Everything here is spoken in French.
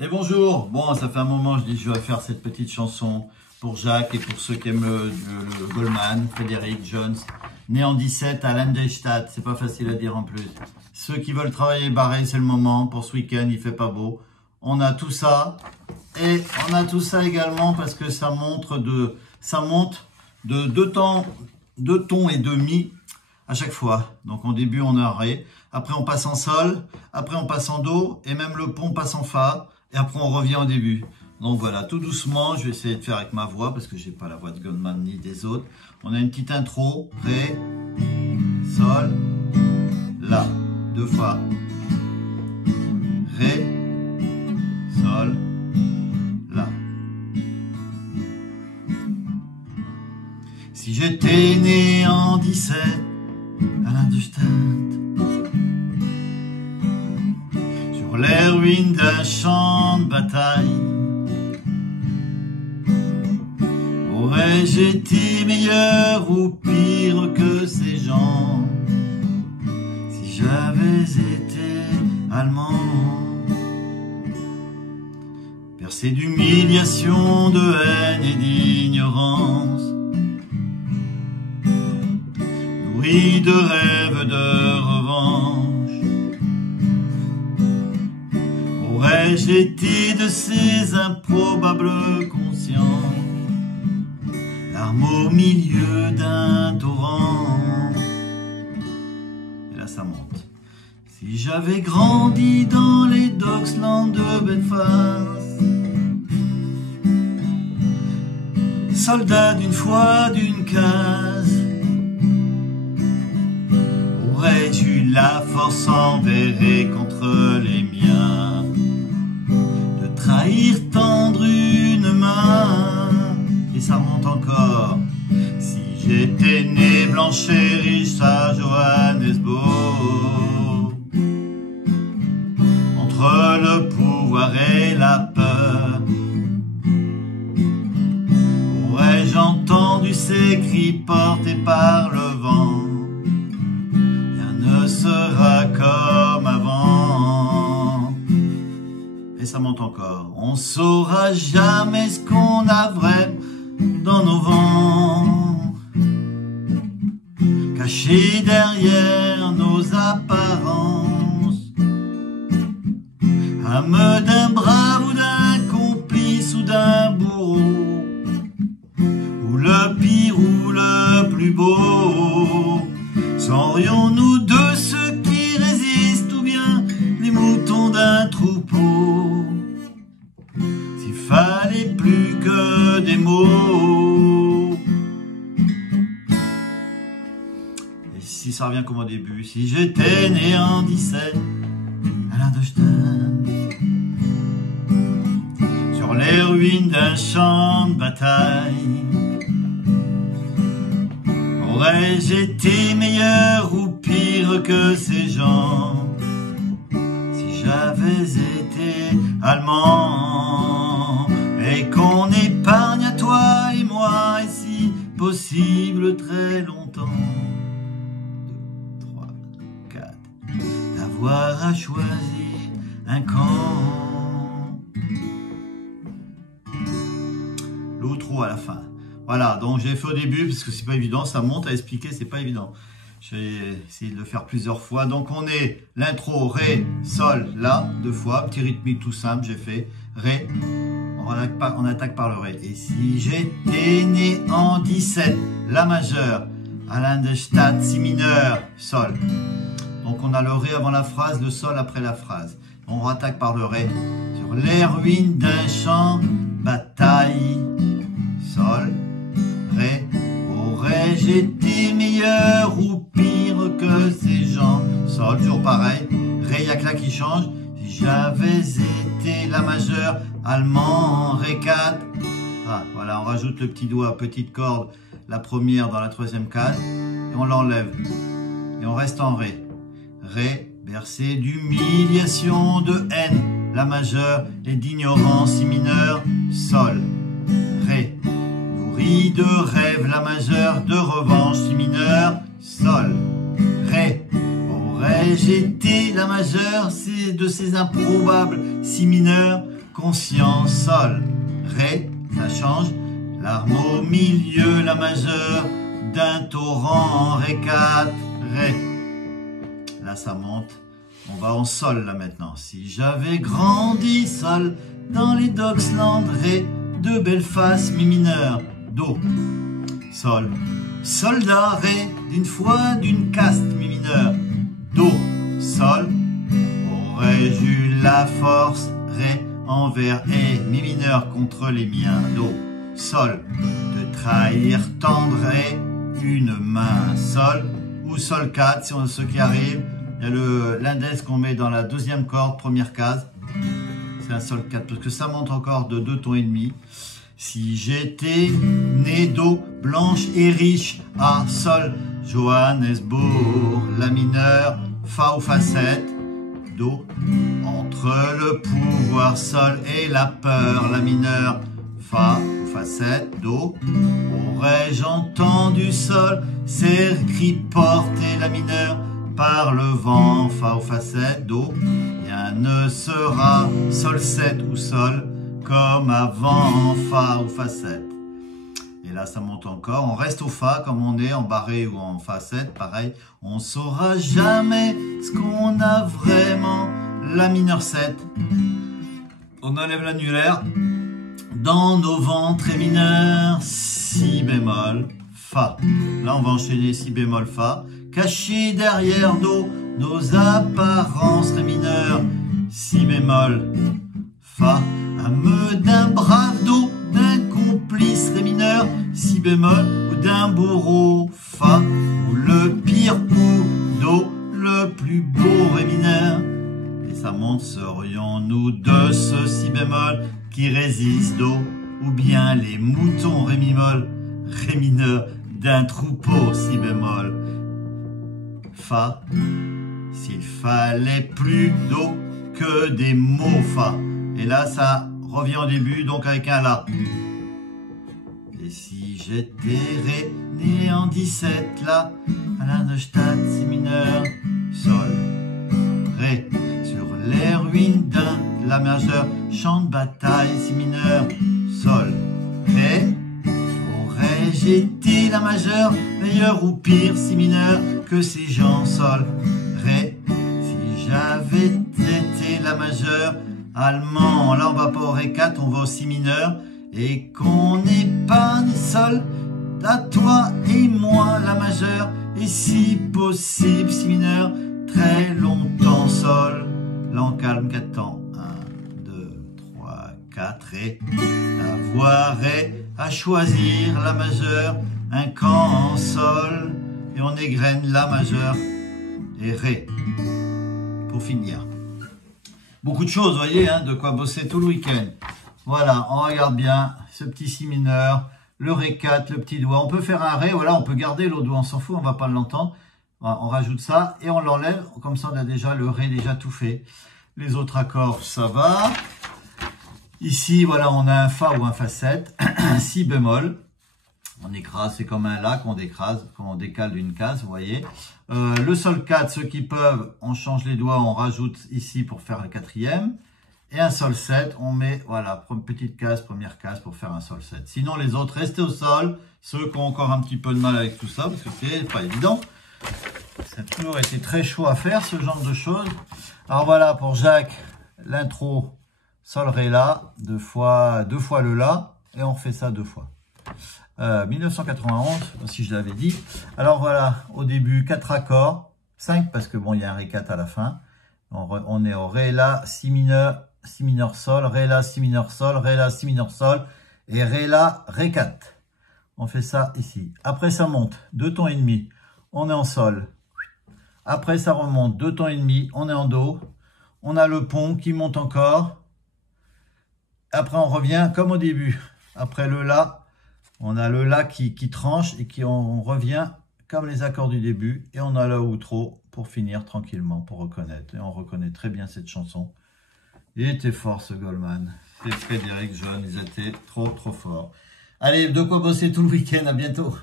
Et bonjour, bon ça fait un moment je dis je vais faire cette petite chanson pour Jacques et pour ceux qui aiment le Goldman, Frédéric Jones, né en 17 à Landesstadt, c'est pas facile à dire en plus. Ceux qui veulent travailler barré, c'est le moment, pour ce week-end il fait pas beau. On a tout ça et on a tout ça également parce que ça monte de deux tons et demi à chaque fois. Donc au début on a Ré, après on passe en Sol, après on passe en Do et même le pont passe en Fa. Et après on revient au début. Donc voilà, tout doucement, je vais essayer de faire avec ma voix parce que j'ai pas la voix de Goldman ni des autres. On a une petite intro, Ré, Sol, La, deux fois. Ré, Sol, La. Si j'étais né en 17 à Landesstadt, les ruines d'un champ de bataille, aurais-je été meilleur ou pire que ces gens si j'avais été allemand? Percé d'humiliation, de haine et d'ignorance, nourri de rêves de revanche, aurais-je été de ces improbables conscients, larmes au milieu d'un torrent? Et là ça monte. Si j'avais grandi dans les Dockslands de Belfast, soldat d'une foi d'une case, aurais-je eu la force envers et contre les miens, trahir, tendre une main? Et ça monte encore. Si j'étais né blanche et riche à Johannesburg, entre le pouvoir et la peur, aurais-je entendu ces cris portés par le vent? Rien ne sera comme avant. Et ça monte encore. On saura jamais ce qu'on a vraiment dans nos vents, caché derrière nos apparences, âme d'un brave ou d'un complice ou d'un bourreau, ou le pire ou le plus beau. Serions-nous de ceux qui résistent ou bien les moutons d'un troupeau? S'il fallait plus que des mots. Et si ça revient comme au début, si j'étais né en 17 à Landesstadt, sur les ruines d'un champ de bataille, aurais-je été meilleur ou pire que ces gens si j'avais été allemand? Et qu'on épargne à toi et moi, et si possible très longtemps, 2, 3, 4, d'avoir à choisir un camp. L'outro à la fin. Voilà, donc j'ai fait au début parce que c'est pas évident, ça monte à expliquer, c'est pas évident. Je vais essayer de le faire plusieurs fois. Donc on est l'intro, Ré, Sol, La, deux fois, petit rythmique tout simple, j'ai fait Ré, on attaque par le Ré. Et si j'étais né en 17, La majeur, à Landesstadt, Si mineur, Sol. Donc on a le Ré avant la phrase, le Sol après la phrase. On attaque par le Ré. Sur les ruines d'un champ, bataille, Sol, Ré. Aurais-je été meilleur ou pire que ces gens? Sol, toujours pareil. Ré, y'a que là qui change. Si j'avais été La majeure, allemand, Ré 4. Ah, voilà, on rajoute le petit doigt, petite corde, la première dans la troisième case. Et on l'enlève. Et on reste en Ré. Ré, bercé d'humiliation, de haine, La majeure et d'ignorance, Si mineur, Sol, Ré. Nourri de rêve, La majeure, de revanche, Si mineur, Sol, Ré. Aurais-je été La majeure, c'est de ces improbables Si mineurs conscient, sol, ré, ça change, l'arme au milieu, la majeure, d'un torrent, ré 4, ré. Là ça monte, on va en sol là maintenant. Si j'avais grandi sol, dans les Docksland, ré, de Belfast, mi mineur, do, sol, soldat, ré, d'une fois, d'une caste, mi mineur, do, sol, aurais-je eu la force, ré, envers et mi mineur contre les miens, do, sol, de trahir tendre ré, une main, sol, ou sol 4, si on ceux qui arrivent, il y a l'index qu'on met dans la deuxième corde, première case, c'est un sol 4, parce que ça monte encore de 2 tons et demi. Si j'étais né do, blanche et riche, à sol, Johannesburg, la mineur, fa ou fa 7, do, entre le pouvoir sol et la peur, la mineure, fa ou fa 7, do, aurais-je entendu sol, ces cris portés, la mineure, par le vent, fa ou fa 7, do, rien ne sera sol 7 ou sol, comme avant, fa ou fa 7. Et là ça monte encore, on reste au fa comme on est en barré ou en fa 7, pareil, on saura jamais ce qu'on a vraiment, la mineur 7, on enlève l'annulaire, dans nos ventres et mineurs, si bémol, fa, là on va enchaîner si bémol, fa, caché derrière nos apparences ré mineur, si bémol, fa, âme d'un brave do, d'un complice ré mineur, si bémol, ou d'un bourreau, fa, ou le pire ou do, le plus beau ré mineur. Et ça monte, serions-nous de ce si bémol qui résiste do, ou bien les moutons ré mineur, d'un troupeau si bémol, fa, s'il fallait plus do que des mots fa. Et là ça revient au début, donc avec un la. Et si j'étais ré, né en 17 là, à la Neustadt, si mineur, sol, ré, sur les ruines d'un la majeure, champ de bataille, si mineur, sol, ré, aurais-je été la majeure, meilleur ou pire, si mineur, que ces gens, sol, ré, si j'avais été la majeure, allemand, là on va pas au ré 4, on va au si mineur, et qu'on n'est pas ni sol, à toi et moi la majeure, et si possible si mineur, très longtemps sol, là on calme 4 temps, 1, 2, 3, 4, et la voix ré, à choisir la majeure, un camp en sol, et on égrène la majeure et ré, pour finir. Beaucoup de choses, vous voyez, hein, de quoi bosser tout le week-end. Voilà, on regarde bien ce petit si mineur, le ré 4, le petit doigt. On peut faire un ré, voilà, on peut garder l'autre doigt, on s'en fout, on va pas l'entendre. On rajoute ça et on l'enlève, comme ça on a déjà le ré déjà tout fait. Les autres accords, ça va. Ici, voilà, on a un fa ou un fa 7, un si bémol. On écrase, c'est comme un la qu'on décrase, quand on décale d'une case, vous voyez. Le sol 4, ceux qui peuvent, on change les doigts, on rajoute ici pour faire le quatrième. Et un sol 7, on met, voilà, petite case, première case pour faire un sol 7. Sinon, les autres, restez au sol. Ceux qui ont encore un petit peu de mal avec tout ça, parce que c'est pas évident. Ça a toujours été très chaud à faire, ce genre de choses. Alors voilà, pour Jacques, l'intro, sol, ré, la, deux fois le la, et on refait ça 2 fois. 1991, si je l'avais dit. Alors voilà, au début, 4 accords, 5 parce que bon, il y a un ré 4 à la fin. On est au ré, la, si mineur, sol, ré, la, si mineur, sol, ré, la, si mineur, sol, et ré, la, ré 4. On fait ça ici. Après, ça monte, 2 tons et demi, on est en sol. Après, ça remonte, 2 tons et demi, on est en do. On a le pont qui monte encore. Après, on revient comme au début. Après le la, on a le la qui tranche et on revient comme les accords du début. Et on a le outro pour finir tranquillement, pour reconnaître. Et on reconnaît très bien cette chanson. Il était fort ce Goldman. C'est Frédéric, John, ils étaient trop forts. Allez, de quoi bosser tout le week-end. À bientôt.